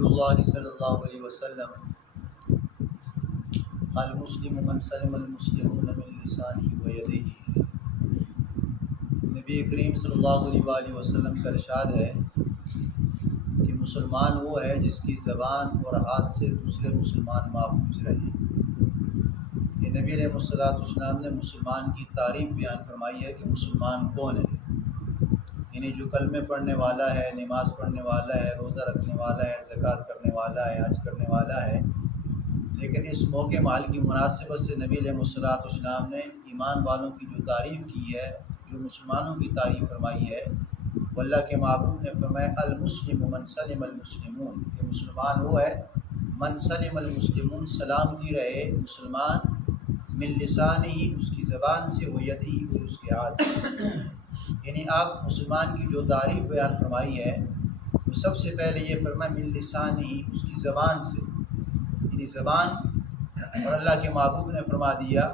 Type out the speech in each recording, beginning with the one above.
رسول اللہ صلی اللہ علیہ وسلم المسلم من سلم المسلمون من لسانہ و یدہ۔ نبی کریم صلی اللہ علیہ وآلہ وسلم کا ارشاد ہے کہ مسلمان وہ ہے جس کی زبان اور ہاتھ سے دوسرے مسلمان محفوظ رہیں۔ یہ نبی علیہ السلام نے مسلمان کی تعریف بیان فرمائی ہے کہ مسلمان کون ہے، یعنی جو کلمے پڑھنے والا ہے، نماز پڑھنے والا ہے، روزہ رکھنے والا ہے، زکوٰۃ کرنے والا ہے، حج کرنے والا ہے۔ لیکن اس موقع مال کی مناسبت سے نبی علیہ السلام نے ایمان والوں کی جو تعریف کی ہے، جو مسلمانوں کی تعریف فرمائی ہے، وہ اللہ کے محبوب نے فرمایا المسلم من سلم المسلمون، کہ مسلمان وہ ہے من سلم المسلمون، سلامتی رہے مسلمان من لسانہ ہی، اس کی زبان سے، و یدہ ہی، اور اس کے ہاتھ سے۔ یعنی آپ مسلمان کی جو تعریف بیان فرمائی ہے وہ سب سے پہلے یہ فرمایا من لسانہ ہی، اس کی زبان سے، یعنی زبان۔ اور اللہ کے محبوب نے فرما دیا،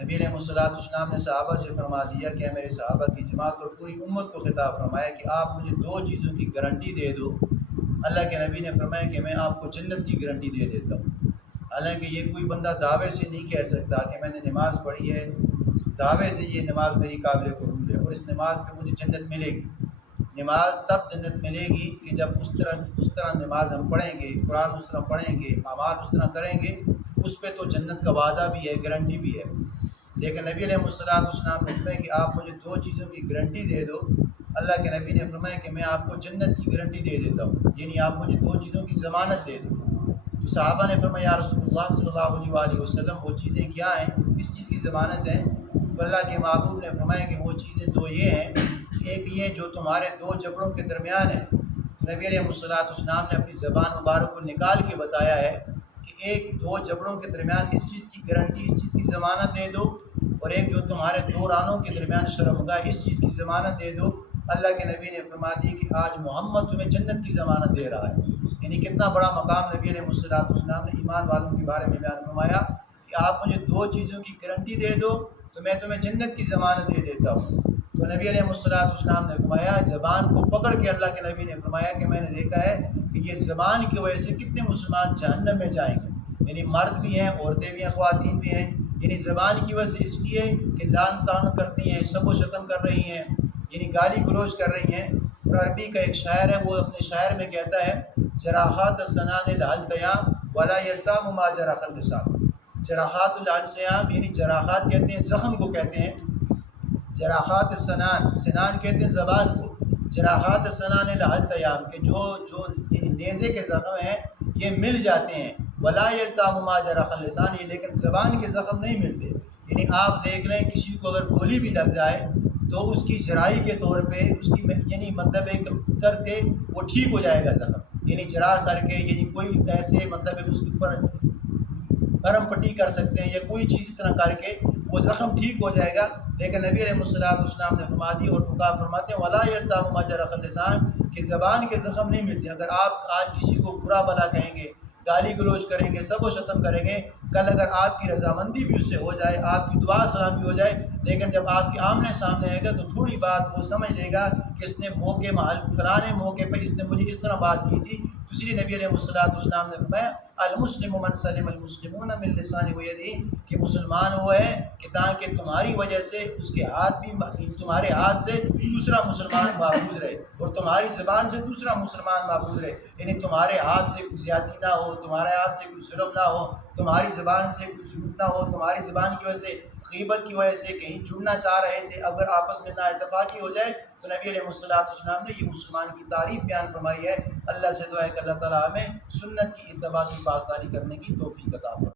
نبی علیہ السلام نے صحابہ سے فرما دیا کہ میرے صحابہ کی جماعت اور پوری امت کو خطاب فرمایا کہ آپ مجھے دو چیزوں کی گارنٹی دے دو۔ اللہ کے نبی نے فرمایا کہ میں آپ کو جنت کی گارنٹی دے دیتا ہوں۔ حالانکہ یہ کوئی بندہ دعوے سے نہیں کہہ سکتا کہ میں نے نماز پڑھی ہے، دعوے سے یہ نماز میری قابل قبول ہے اور اس نماز پہ مجھے جنت ملے گی۔ نماز تب جنت ملے گی کہ جب اس طرح نماز ہم پڑھیں گے، قرآن اس طرح پڑھیں گے، اعمال اس طرح کریں گے، اس پہ تو جنت کا وعدہ بھی ہے، گارنٹی بھی ہے۔ لیکن نبی علیہ السلام نے فرمایا کہ آپ مجھے دو چیزوں کی گارنٹی دے دو۔ اللہ کے نبی نے فرمایا کہ میں آپ کو جنت کی گارنٹی دے دیتا ہوں، یعنی آپ مجھے دو چیزوں کی ضمانت دے دو۔ تو صحابہ نے فرمایا یا رسول اللہ صلی اللہ علیہ وآلہ وسلم وہ چیزیں کیا ہیں، کس چیز کی ضمانت ہیں؟ تو اللہ کے محبوب نے فرمایا کہ وہ چیزیں دو یہ ہیں، ایک یہ جو تمہارے دو جبڑوں کے درمیان ہے۔ تو نبی علیہ السلام نے اپنی زبان مبارک کو نکال کے بتایا ہے کہ ایک دو جبڑوں کے درمیان اس چیز کی گارنٹی، اس چیز کی ضمانت دے دو، اور ایک جو تمہارے دو رانوں کے درمیان شرمگاہ، اس چیز کی ضمانت دے دو۔ اللہ کے نبی نے فرما دی کہ آج محمد تمہیں جنت کی ضمانت دے رہا ہے۔ یعنی کتنا بڑا مقام نبی علیہ السلام نے ایمان والوں کے بارے میں بیان فرمایا کہ آپ مجھے دو چیزوں کی گارنٹی دے دو تو میں تمہیں جنت کی ضمانت دے دیتا ہوں۔ تو نبی علیہ السلام نے فرمایا، زبان کو پکڑ کے اللہ کے نبی نے فرمایا کہ میں نے دیکھا ہے کہ یہ زبان کی وجہ سے کتنے مسلمان جہنم میں جائیں گے، یعنی مرد بھی ہیں، عورتیں بھی ہیں، خواتین بھی ہیں، یعنی زبان کی وجہ سے اس لیے کہ لعن طعن کرتی ہیں، سب و شتم کر رہی ہیں، یعنی گالی گلوچ کر رہی ہیں۔ اور عربی کا ایک شاعر ہے، وہ اپنے شاعر میں کہتا ہے جراحات السنان الحلتیام ولا یلتام ما جرح اللسان۔ جراحات السنان یعنی جراحات کہتے ہیں زخم کو کہتے ہیں، جراحات السنان، سنان کہتے ہیں زبان کو، جراحات السنان الحلتیام کہ جو یعنی نیزے کے زخم ہیں یہ مل جاتے ہیں، ولا یلتام ما جرح اللسان، یہ لیکن زبان کے زخم نہیں ملتے۔ یعنی آپ دیکھ لیں کسی کو اگر گولی بھی لگ جائے تو اس کی جرائی کے طور پہ اس کی یعنی مطلب ایک کر کے وہ ٹھیک ہو جائے گا زخم، یعنی جراح کر کے، یعنی کوئی ایسے مطلب اس کے اوپر گرم پٹی کر سکتے ہیں یا کوئی چیز اس طرح کر کے وہ زخم ٹھیک ہو جائے گا۔ لیکن نبی علیہ السلام نے فرما دی اور فقہا فرماتے ہیں ولا یلتام ما جرح اللسان، کہ زبان کے زخم نہیں ملتے۔ اگر آپ آج کسی کو برا بھلا کہیں گے، گالی گلوچ کریں گے، سب و شتم کریں گے، کل اگر آپ کی رضامندی بھی اس سے ہو جائے، آپ کی دعا سلام بھی ہو جائے، لیکن جب آپ کے آمنے سامنے آئے گا تو تھوڑی بات وہ سمجھ لے گا کہ اس نے موقع محل فلانے موقع پہ اس نے مجھے اس طرح بات کی تھی۔ تو اس لیے نبی علیہ السلام نے فرمایا المسلم من سلم المسلمون من لسانہ و یدہ، کہ مسلمان وہ ہے کہ تاکہ تمہاری وجہ سے اس کے ہاتھ بھی، تمہارے ہاتھ سے دوسرا مسلمان محفوظ رہے اور تمہاری زبان سے دوسرا مسلمان محفوظ رہے، یعنی تمہارے ہاتھ سے کوئی زیادتی نہ ہو، تمہارے ہاتھ سے کوئی ظلم نہ ہو، تمہاری زبان سے کوئی جھوٹ نہ ہو، تمہاری زبان کی وجہ سے، غیبت کی وجہ سے کہیں جڑنا چاہ رہے تھے، اگر آپس میں نا اتفاقی ہو جائے تو نبی علیہ السلام نے یہ مسلمان کی تعریف بیان فرمائی ہے۔ اللہ سے دعا ہے کہ اللہ تعالیٰ ہمیں سنت کی اتباع کی پاسداری کرنے کی توفیق عطا فرمائے۔